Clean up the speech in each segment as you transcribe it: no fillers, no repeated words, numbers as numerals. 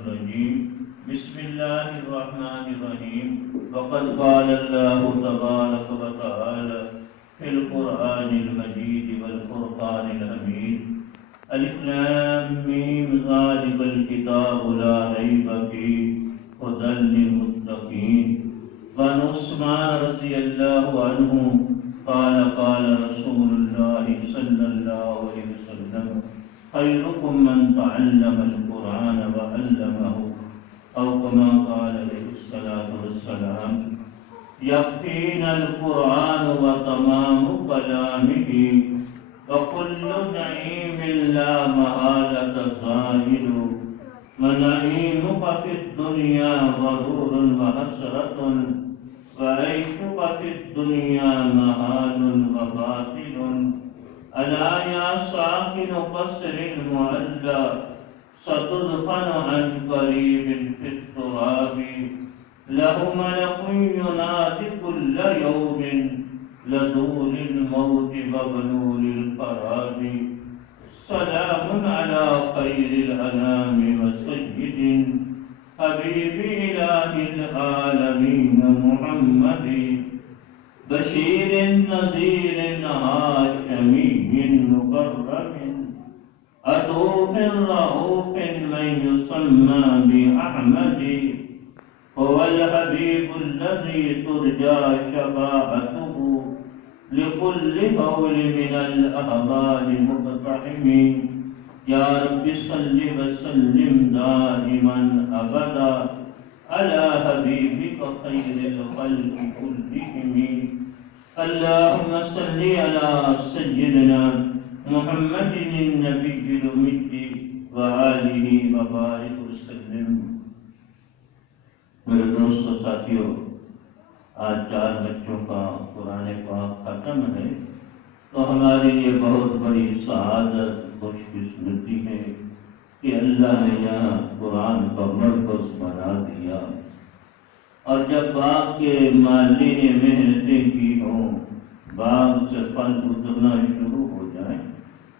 الرجيم بسم الله الرحمن الرحيم وقد قال الله تبارك وتعالى في القرآن المجيد والفرقان الحميد ألف لام ميم ذلك الكتاب لا ريب فيه هدى للمتقين وعن عثمان رضي الله عنه قال قال رسول الله صلى الله عليه وسلم خيركم من تعلم القرآن وعلمه أو كما قال عليه الصلاة والسلام يكفينا القرآن وتمام كلامه وكل نعيم لا محالة زائل ونعيمك في الدنيا غرور وحسرة وعيشك في الدنيا محال وباطل ألا يا ساكن قصر المعلى ستدفن عن قريب في التراب له ملك ينادي كل يوم لدول الموت وبلول القراب سلام على خير الأنام وسيد حبيب إله العالمين محمد بشير نذير هاشمي مكرم عطوف رؤوف من يسمى بأحمد هو الحبيب الذي ترجى شفاعته لكل قول من الأهبال مقتحم يا رب صل وسلم دائما أبدا على حبيبك خير الخلق كلهم اللهم صل على سيدنا محمد النبي الأمي وآله وبارك وسلم. میرے دوست و ساتھیوں، آج 4 بچوں کا قرآن پاک ختم ہے تو ہمارے لیے بہت بڑی سعادت خوش قسمتی ہے کہ اللہ نے یہاں قرآن کا مرکز بنا دیا، اور جب باغ کے مالی نے محنتیں کی ہوں، باغ سے پھل اترنا شروع ہو جائیں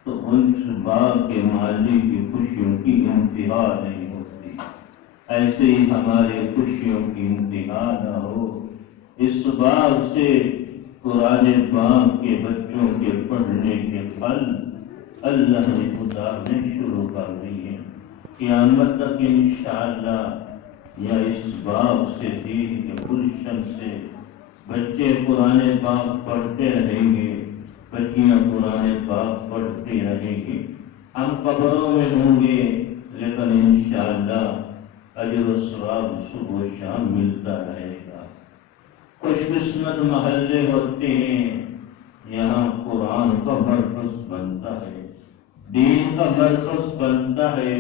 تو ان باغ کے مالی کی خوشیوں کی انتہا نہیں ہوتی، ایسے ہی ہمارے خوشیوں کی انتہا نہ ہو۔ اس باغ سے قرآن پاک کے بچوں کے پڑھنے کے پھل اللہ نے اتارنے شروع کر دیے، قیامت تک انشاءاللہ یا اس باغ سے دین کے گلشن سے بچے قرآن پاک پڑھتے رہیں گے، بچیاں قرآن پاک پڑھتی رہیں گی، ہم قبروں میں ہوں گے لیکن انشاءاللہ اجر و ثواب صبح و شام ملتا رہے گا۔ خوش قسمت محلے ہوتے ہیں یہاں قرآن کا مرکز بنتا ہے، دین کا مرکز بنتا ہے۔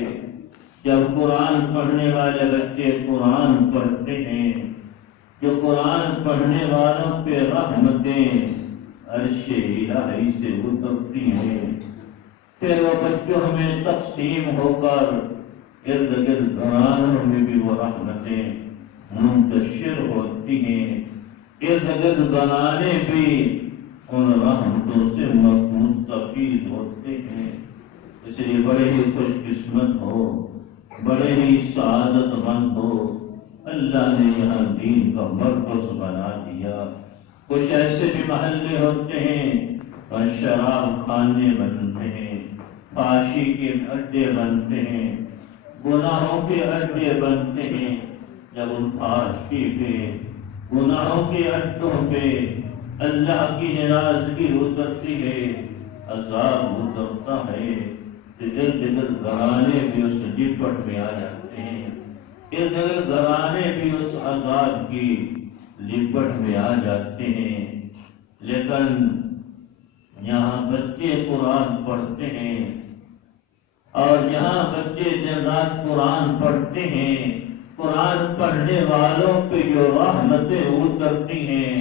جب قرآن پڑھنے والے بچے قرآن پڑھتے ہیں، جو قرآن پڑھنے والوں پہ رحمتیں عرش الہی سے اترتی ہیں، پھر وہ بچوں میں تقسیم ہو کر ارد گرد گھرانوں میں بھی وہ رحمتیں منتشر ہوتی ہیں، ارد گرد گھرانے بھی ان رحمتوں سے مستفید ہوتے ہیں۔ اس لیے بڑے ہی خوش قسمت ہو، بڑے ہی سعادت مند ہو، اللہ نے یہاں دین کا مرکز بنا دیا۔ کچھ ایسے بھی محلے ہوتے ہیں اور شراب خانے بنتے ہیں، فحاشی کے اڈے بنتے ہیں، گناہوں کے اڈے بنتے ہیں۔ جب ان فحاشی پہ، گناہوں کے اڈوں پہ اللہ کی ناراضگی اترتی ہے، عذاب اترتا ہے، ارد گرد گھرانے بھی اس لپٹ میں آ جاتے ہیں، ارد گرد گھرانے بھی اس عذاب کی لپٹ میں آ جاتے ہیں۔ لیکن یہاں بچے قرآن پڑھتے ہیں، اور یہاں بچے دن رات قرآن پڑھتے ہیں، قرآن پڑھنے والوں پہ جو رحمتیں اترتی ہیں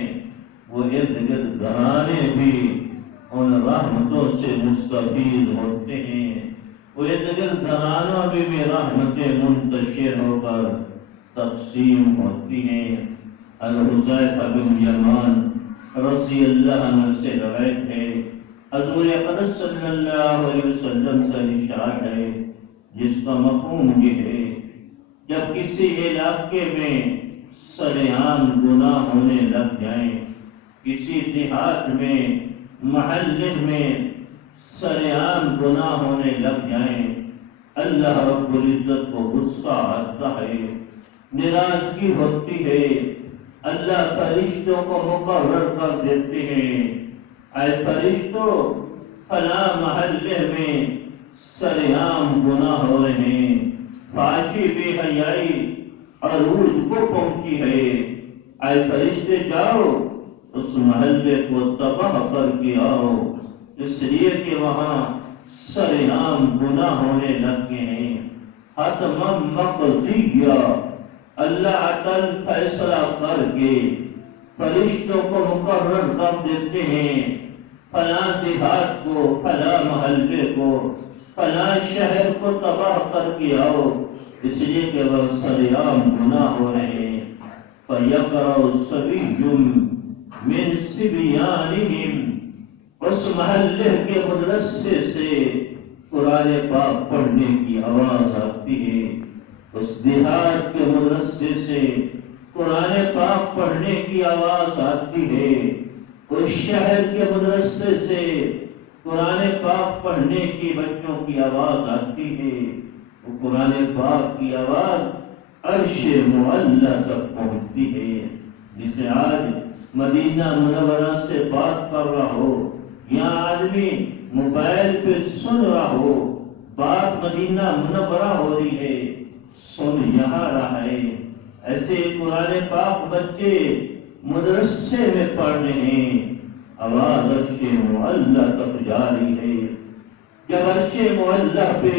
وہ ارد گرد گھرانے بھی ان رحمتوں سے مستفید ہوتے ہیں، وہ ارد گرد گھرانوں میں بھی رحمتیں منتشر ہو کر تقسیم ہوتی ہیں۔ حذیفہ بن یمان رضی اللہ عنہ سے روایت ہے، حضور اقدس صلی اللہ علیہ وسلم کا ارشاد ہے جس کا مفہوم یہ ہے جب کسی علاقے میں سرعام گناہ ہونے لگ جائیں، کسی دیہات میں، محلے میں سرعام گناہ ہونے لگ جائیں، اللہ رب العزت کو غصہ آتا ہے، ناراضگی ہوتی ہے، اللہ فرشتوں کو مقرر کر دیتے ہیں، اے فرشتوں فلاں محلے میں سرعام گناہ ہو رہے ہیں، فحاشی بے حیائی عروج کو پہنچی ہے، اے فرشتے جاؤ اس محلے کو تباہ کر کے آؤ، اس لیے کہ وہاں سرعام گناہ ہونے لگے ہیں۔ حتما مقضیہ، اللہ عدل فیصلہ کر کے فرشتوں کو مقرر کر دیتے ہیں، فلاں دیہات کو، فلاں محلے کو، فلاں شہر کو تباہ کر کے آؤ، اس لیے کہ وہ سرعام گناہ ہو رہے ہیں۔ فَيَقْرَأُ صَبِيٌّ مِّن صِبْيَانِهِمْ، اس محلے کے مدرسے سے قرآن پاک پڑھنے کی آواز آتی ہے، اس دیہات کے مدرسے سے قرآن پاک پڑھنے کی آواز آتی ہے، اس شہر کے مدرسے سے قرآن پاک پڑھنے کی بچوں کی آواز آتی ہے، وہ قرآن پاک کی آواز عرش معلی تک پہنچتی ہے۔ جسے آج مدینہ منورہ سے بات کر رہا ہو، یہاں آدمی موبائل پہ سن رہا ہو، بات مدینہ منورہ ہو رہی ہے، سن یہاں رہا ہے، ایسے قرآن پاک بچے مدرسے میں پڑھ رہے ہیں، آواز عرش معلی تک جا رہی ہے۔ جب عرش معلی پہ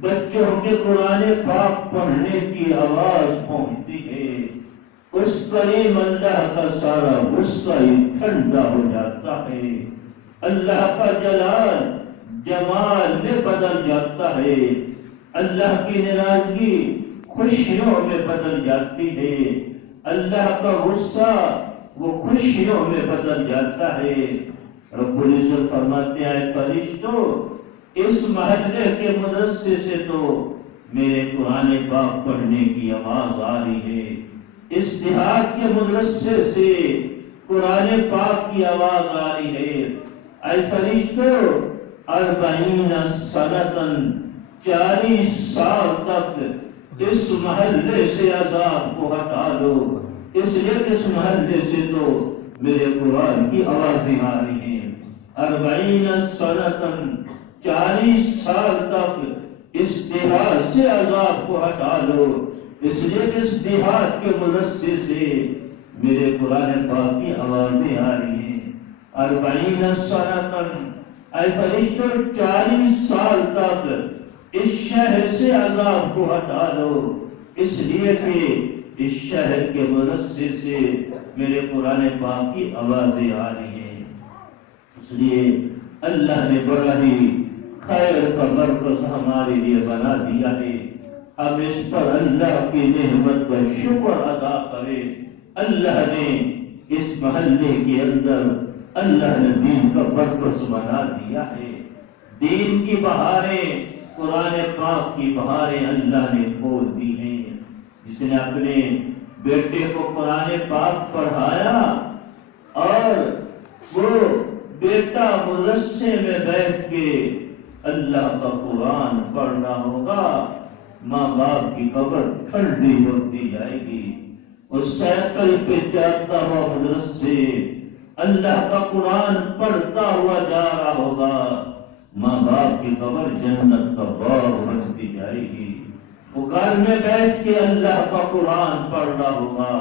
بچوں کے قرآن پاک پڑھنے کی آواز پہنچتی ہے، اس کریم اللہ کا سارا غصہ ہی ٹھنڈا ہو جاتا ہے، اللہ کا جلال جمال میں بدل جاتا ہے، اللہ کی ناراضگی خوشیوں میں بدل جاتی ہے، اللہ کا غصہ وہ خوشیوں میں بدل جاتا ہے۔ رب العزت فرماتے ہیں فرشتوں اس محلے کے مدرسے سے تو میرے قرآن پاک پڑھنے کی آواز آ رہی ہے، اس دیہات کے مدرسے سے قرآن پاک کی آواز آ رہی ہے، اے فرشتوں 40 سنۃ 40 سال تک اس محلے سے عذاب کو ہٹا دو، اس لیے کہ اس محلے سے تو میرے قرآن کی آوازیں آ رہی ہیں۔ 40 سنۃ 40 سال تک اس دیہات سے عذاب کو ہٹا دو، اس لیے کہ اس دیہات کے مدرسے سے میرے قرآن پاک کی آوازیں آ رہی ہیں۔ 40 سنۃ، اے فرشتوں 40 سال تک اس شہر سے عذاب کو ہٹا دو، اس لیے کہ اس شہر کے مدرسے سے میرے قرآن پاک کی آوازیں آ رہی ہیں۔ اس لیے اللہ نے بڑا ہی خیر کا مرکز ہمارے لیے بنا دیا ہے، ہم اس پر اللہ کی نعمت کا شکر ادا کریں۔ اللہ نے اس محلے کے اندر اللہ نے دین کا مرکز بنا دیا ہے، دین کی بہاریں، قرآن پاک کی بہاریں اللہ نے کھول دی ہیں۔ جس نے اپنے بیٹے کو قرآن پاک پڑھایا اور وہ بیٹا مدرسے میں بیٹھ کے اللہ کا قرآن پڑھنا ہوگا، ماں باپ کی قبر ٹھنڈی ہوتی جائے گی، اس سائیکل پہ جاتا ہوا مدرسے اللہ کا قرآن پڑھتا ہوا جا رہا ہوگا، ماں باپ کی قبر جنت کا باغ بنتی جائے گی، وہ گھر میں بیٹھ کے اللہ کا قرآن پڑھ رہا ہوگا،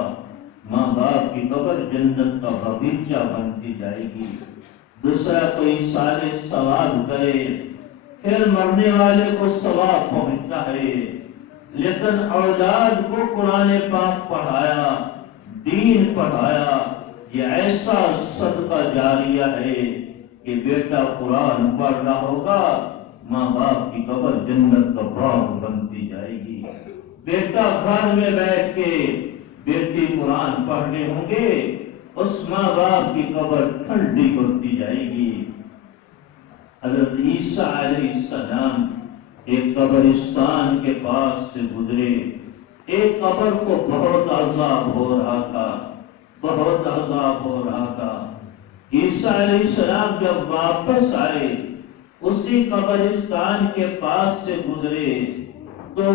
ماں باپ کی قبر جنت کا باغیچہ بنتی جائے گی۔ دوسرا کوئی صالح ثواب کرے پھر مرنے والے کو ثواب پہنچتا ہے، لیکن اولاد کو قرآن پاک پڑھایا، دین پڑھایا، یہ ایسا صدقہ جاریہ ہے کہ بیٹا قرآن پڑھ رہا ہوگا، ماں باپ کی قبر جنت کا باغ بنتی جائے گی۔ بیٹا گھر میں بیٹھ کے بیٹی قرآن پڑھنے ہوں گے، اس ماں باپ کی قبر ٹھنڈی ہوتی جائے گی۔ حضرت عیسیٰ علیہ السلام ایک قبرستان کے پاس سے گزرے، ایک قبر کو بہت عذاب ہو رہا تھا، بہت عذاب ہو رہا تھا۔ عیسیٰ علیہ السلام جب واپس آئے، اسی قبرستان کے پاس سے گزرے تو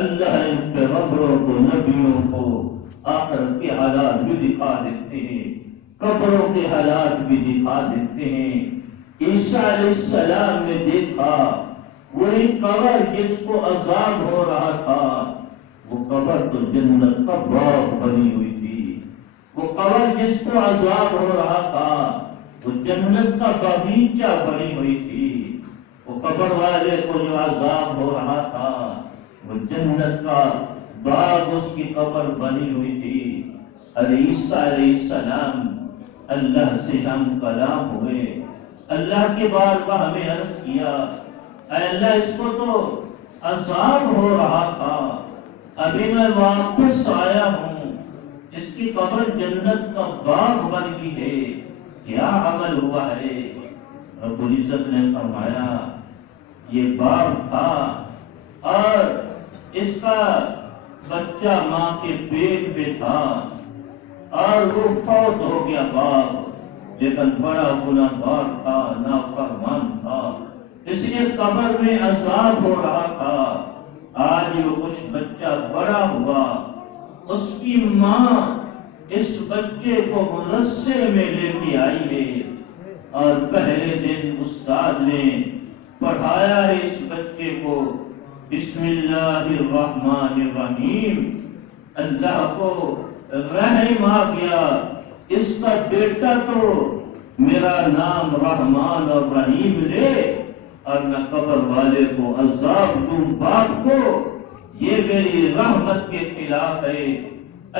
اللہ ان پیغمبروں کو، نبیوں کو آخرت کے حالات بھی دکھا دیتے ہیں، قبروں کے حالات بھی دکھا دیتے ہیں۔ عیسیٰ علیہ السلام نے دیکھا وہی قبر جس کو عذاب ہو رہا تھا، وہ قبر تو جنت کا باغ بنی ہوئی تھی۔ وہ قبر جس کو عذاب ہو رہا تھا وہ جنت کا باغیچہ بنی ہوئی تھی۔ وہ قبر والے کو جو عذاب ہو رہا تھا وہ جنت کا باغ اس کی قبر بنی ہوئی تھی۔ اور عیسیٰ علیہ السلام اللہ سے ہم کلام ہوئے، اللہ کے بارگاہ ہمیں عرض کیا، اے اللہ اس کو تو عذاب ہو رہا تھا، ابھی میں واپس آیا ہوں، اس کی قبر جنت کا باغ بن گئی ہے، کیا عمل ہوا ہے؟ رب العزت نے فرمایا یہ باغ تھا اور اس کا بچہ ماں کے پیٹ میں تھا اور وہ فوت ہو گیا باغ، لیکن بڑا گناہگار تھا، نافرمان تھا، اس لیے قبر میں عذاب ہو رہا تھا۔ آج وہ کچھ بچہ بڑا ہوا، اس کی ماں اس بچے کو مدرسے میں لے کے آئی ہے اور پہلے دن استاد نے پڑھایا ہے اس بچے کو بسم اللہ الرحمن الرحیم۔ اللہ کو رحم آ گیا، اس کا بیٹا تو میرا نام رحمان اور رحیم لے اور میں قبر والے کو عذاب دوں باپ کو، یہ میری رحمت کے خلاف ہے۔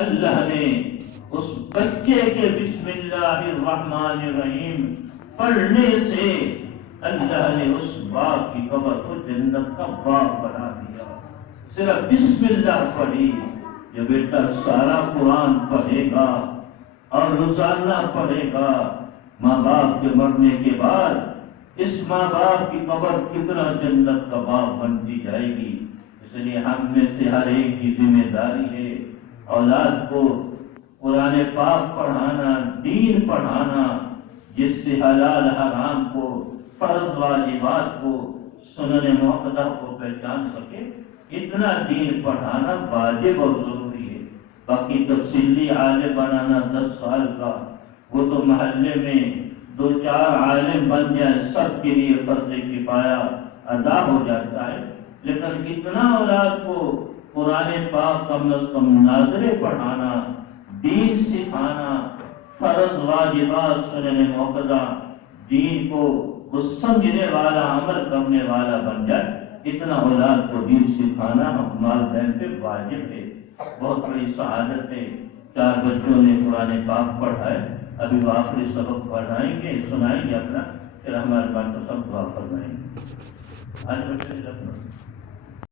اللہ نے اس بچے کے بسم اللہ الرحمن الرحیم پڑھنے سے اللہ نے اس باپ کی قبر کو جنت کا باغ بنا دیا۔ صرف بسم اللہ پڑھی، جو بیٹا سارا قرآن پڑھے گا اور روزانہ پڑھے گا، ماں باپ کے مرنے کے بعد اس ماں باپ کی قبر کتنا جنت کا باغ بنتی جائے گی۔ اس لیے ہم میں سے ہر ایک کی ذمہ داری ہے اولاد کو قرآن پاک پڑھانا، دین پڑھانا، جس سے حلال حرام کو، فرض واجبات کو، سنن موقدہ کو پہچان سکے، اتنا دین پڑھانا واجب اور ضروری ہے۔ باقی تفصیلی عالم بنانا 10 سال کا، وہ تو محلے میں 2-4 عالم بن جائے سب کے لیے فرض کفایہ ادا ہو جاتا ہے، لیکن اتنا اولاد کو قرآن پاک کم از کم ناظرے پڑھانا، دین سکھانا، فرض واجبات سنن موقدہ، دین کو وہ سمجھنے والا، عمل کرنے والا بن جائے، اتنا اولاد کو دین سکھانا والدین پہ واجب ہے۔ بہت بڑی سعادت ہے، 4 بچوں نے قرآن پاک پڑھا ہے، ابھی وہ آخری سبق پڑھائیں گے، سنائیں گے اپنا، پھر ہمارے بات کو سب دعا فرمائیں گے۔ آج بچے